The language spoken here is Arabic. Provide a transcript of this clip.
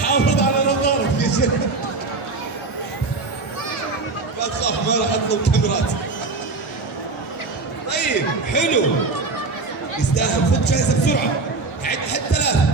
حافظ على نظارتك يا شيخ. لا تخاف ما راح اطلب كاميرات. طيب حلو، يستاهل. خذ جايزة بسرعة. عد حد 3.